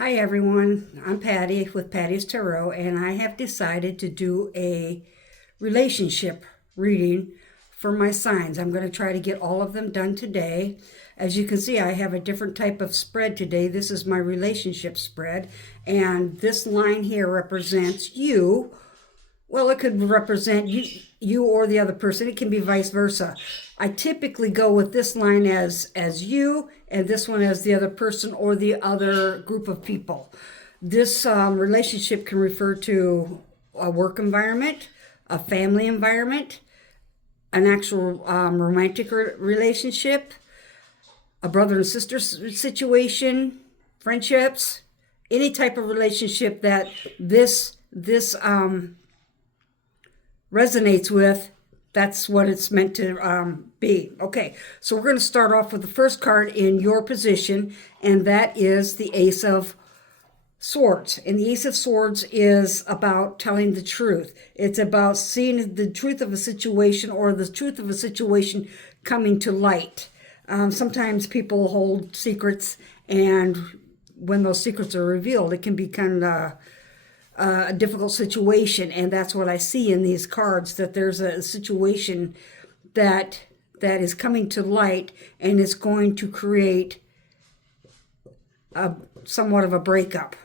Hi everyone, I'm Patty with Patty's Tarot, and I have decided to do a relationship reading for my signs. I'm going to try to get all of them done today. As you can see, I have a different type of spread today. This is my relationship spread, and this line here represents you. Well, it could represent you or the other person. It can be vice versa. I typically go with this line as you, and this one as the other person or the other group of people. This relationship can refer to a work environment, a family environment, an actual romantic relationship, a brother and sister situation, friendships, any type of relationship that this resonates with. That's what it's meant to be. Okay, so we're going to start off with the first card in your position, and that is the Ace of Swords. And the Ace of Swords is about telling the truth. It's about seeing the truth of a situation or the truth of a situation coming to light. Sometimes people hold secrets, and when those secrets are revealed, it can be kind of a difficult situation, and that's what I see in these cards, that there's a situation that is coming to light, and it's going to create somewhat of a breakup.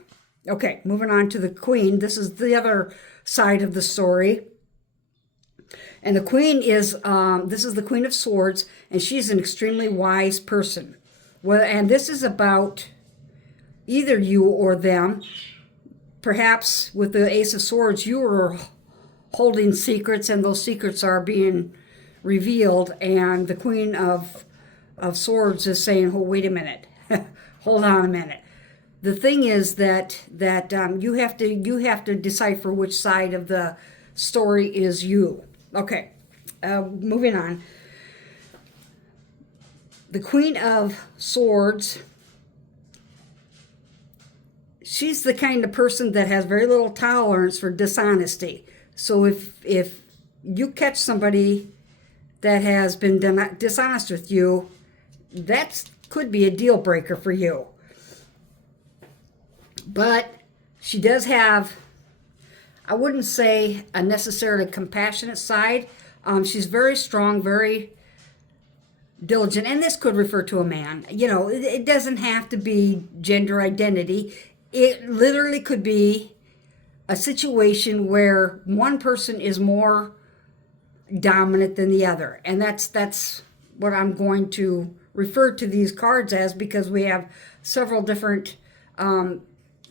Okay, moving on to the Queen. This is the other side of the story. And the Queen is, this is the Queen of Swords, and she's an extremely wise person. Well, and this is about either you or them. Perhaps with the Ace of Swords, you are holding secrets, and those secrets are being revealed. And the Queen of Swords is saying, "Oh, wait a minute, hold on a minute." The thing is that you have to decipher which side of the story is you. Okay, moving on. The Queen of Swords. She's the kind of person that has very little tolerance for dishonesty. So if you catch somebody that has been dishonest with you, that could be a deal breaker for you. But she does have, I wouldn't say a necessarily compassionate side. She's very strong, very diligent, and this could refer to a man. You know, it doesn't have to be gender identity. It literally could be a situation where one person is more dominant than the other. And that's what I'm going to refer to these cards as, because we have several different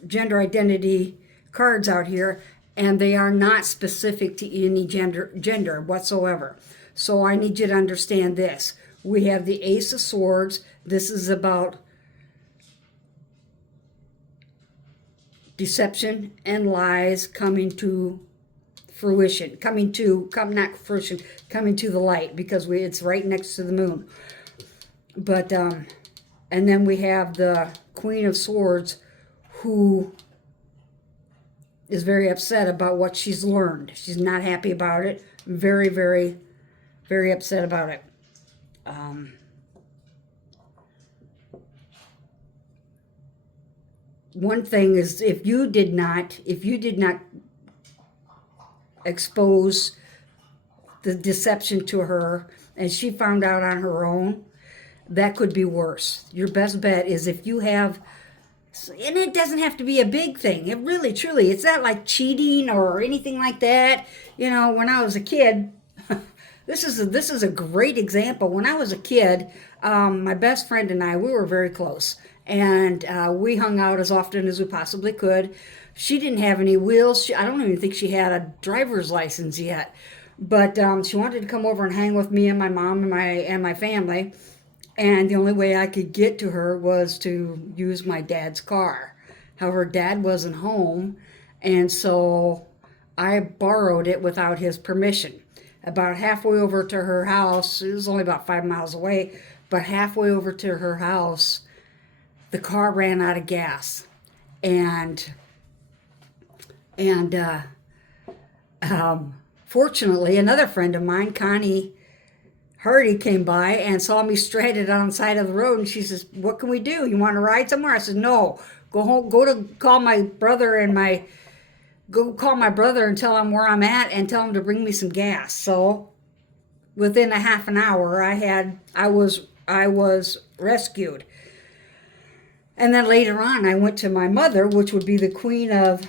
gender identity cards out here, and they are not specific to any gender whatsoever. So I need you to understand this. We have the Ace of Swords. This is about deception and lies coming to fruition, coming to the light, because it's right next to the moon. But and then we have the Queen of Swords, who is very upset about what she's learned. She's not happy about it. Very, very, very upset about it. One thing is, if you did not expose the deception to her and she found out on her own, that could be worse. Your best bet is if you have, and it doesn't have to be a big thing. It really, truly, it's not like cheating or anything like that. You know, when I was a kid, this is a great example. When I was a kid, my best friend and I, we were very close. And we hung out as often as we possibly could. She didn't have any wheels. I don't even think she had a driver's license yet. But she wanted to come over and hang with me and my mom and my family. And the only way I could get to her was to use my dad's car. However, Dad wasn't home, and so I borrowed it without his permission. About halfway over to her house, it was only about 5 miles away, but halfway over to her house, the car ran out of gas, and fortunately, another friend of mine, Connie Hardy, came by and saw me stranded on the side of the road, and she says, "What can we do? You want to ride somewhere?" I said, "No, Go home, go to call my brother and go call my brother and tell him where I'm at and tell him to bring me some gas. So within a half an hour, I was rescued. And then later on, I went to my mother, which would be the Queen of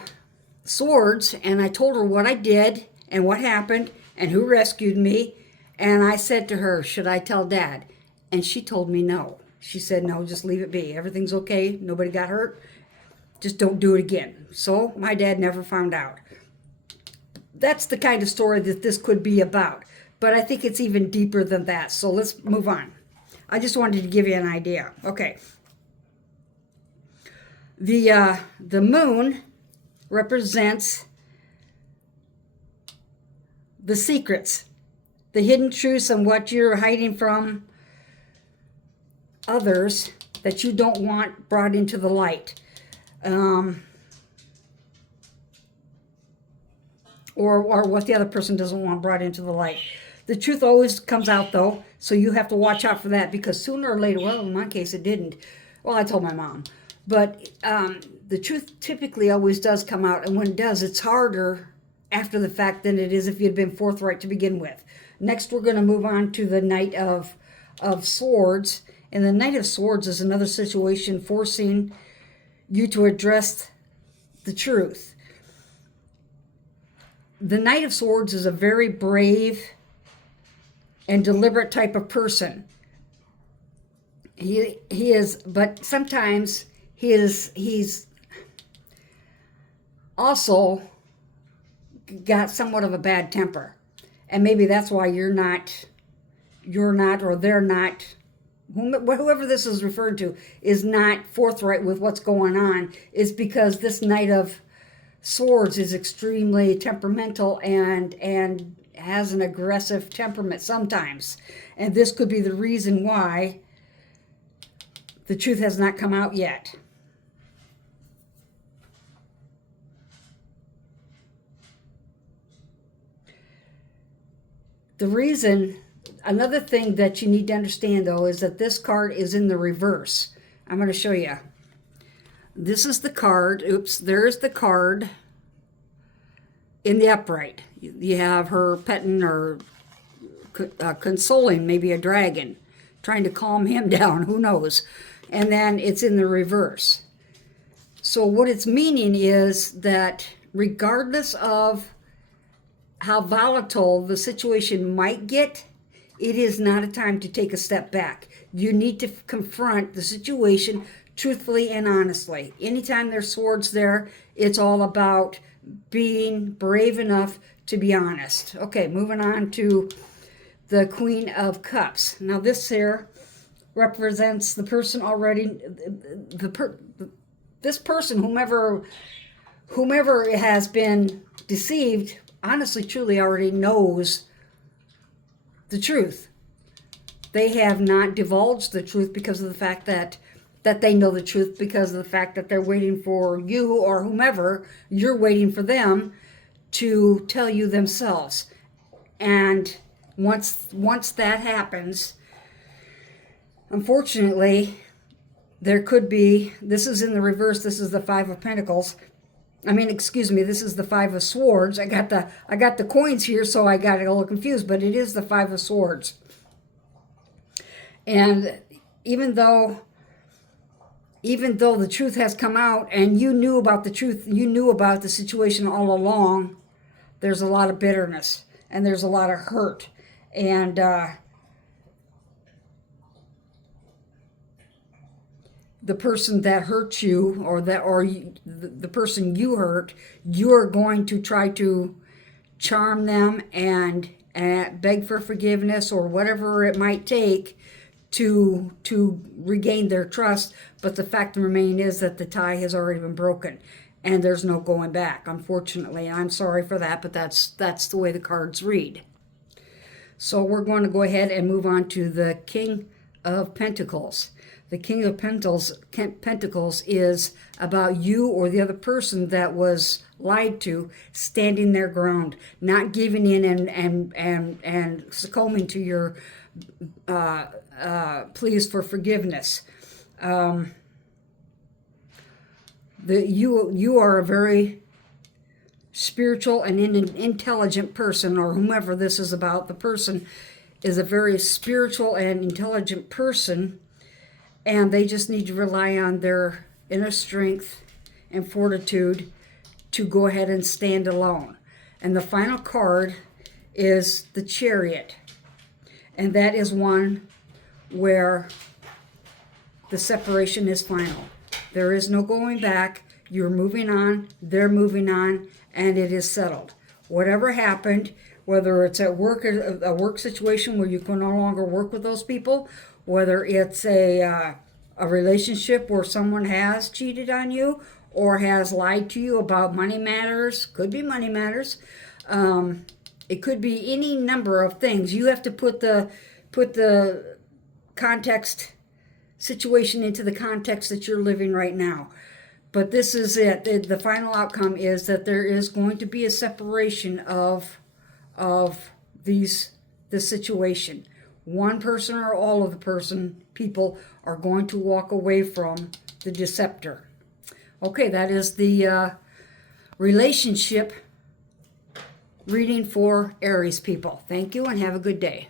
Swords, and I told her what I did and what happened and who rescued me. And I said to her, should I tell Dad? And she told me no. She said, no, just leave it be. Everything's okay. Nobody got hurt. Just don't do it again. So my dad never found out. That's the kind of story that this could be about. But I think it's even deeper than that. So let's move on. I just wanted to give you an idea. Okay. The moon represents the secrets, the hidden truths, and what you're hiding from others that you don't want brought into the light. Or what the other person doesn't want brought into the light. The truth always comes out, though, so you have to watch out for that, because sooner or later, well, in my case, it didn't. Well, I told my mom. But the truth typically always does come out, and when it does, it's harder after the fact than it is if you'd been forthright to begin with. Next, we're going to move on to the Knight of Swords. And the Knight of Swords is another situation forcing you to address the truth. The Knight of Swords is a very brave and deliberate type of person. He is, but sometimes he's also got somewhat of a bad temper. And maybe that's why you're not, or they're not, whoever this is referred to is not forthright with what's going on, is because this Knight of Swords is extremely temperamental and has an aggressive temperament sometimes. And this could be the reason why the truth has not come out yet. The reason, another thing that you need to understand, though, is that this card is in the reverse. I'm going to show you. This is the card. Oops, there's the card in the upright. You have her petting or consoling maybe a dragon, trying to calm him down, who knows. And then it's in the reverse. So what it's meaning is that regardless of how volatile the situation might get, it is not a time to take a step back. You need to confront the situation truthfully and honestly. Anytime there's swords there, it's all about being brave enough to be honest. Okay, moving on to the Queen of Cups. Now this here represents the person already, this person, whomever has been deceived, honestly, truly already knows the truth. They have not divulged the truth because of the fact that they know the truth, because of the fact that they're waiting for you or whomever, you're waiting for them to tell you themselves. And once that happens, unfortunately, there could be, this is in the reverse, this is the Five of Pentacles. This is the Five of Swords. I got the coins here, so I got it a little confused, but it is the Five of Swords. And even though the truth has come out and you knew about the truth, you knew about the situation all along, there's a lot of bitterness and there's a lot of hurt. And the person that hurt you, the person you hurt, you're going to try to charm them and beg for forgiveness or whatever it might take to regain their trust. But the fact remains is that the tie has already been broken and there's no going back, unfortunately. I'm sorry for that, but that's the way the cards read. So we're going to go ahead and move on to the King of Pentacles. The King of Pentacles is about you or the other person that was lied to standing their ground, not giving in and succumbing to your pleas for forgiveness. You are a very spiritual and intelligent person, or whomever this is about. The person is a very spiritual and intelligent person, and they just need to rely on their inner strength and fortitude to go ahead and stand alone. And the final card is the Chariot, and that is one where the separation is final. There is no going back. You're moving on, they're moving on, and it is settled. Whatever happened, whether it's at work, a work situation where you can no longer work with those people, whether it's a relationship where someone has cheated on you or has lied to you about money matters, could be money matters. It could be any number of things. You have to put the context situation into the context that you're living right now. But this is it. The final outcome is that there is going to be a separation of this situation. One person or all of the people are going to walk away from the deceptor. Okay, that is the relationship reading for Aries people. Thank you and have a good day.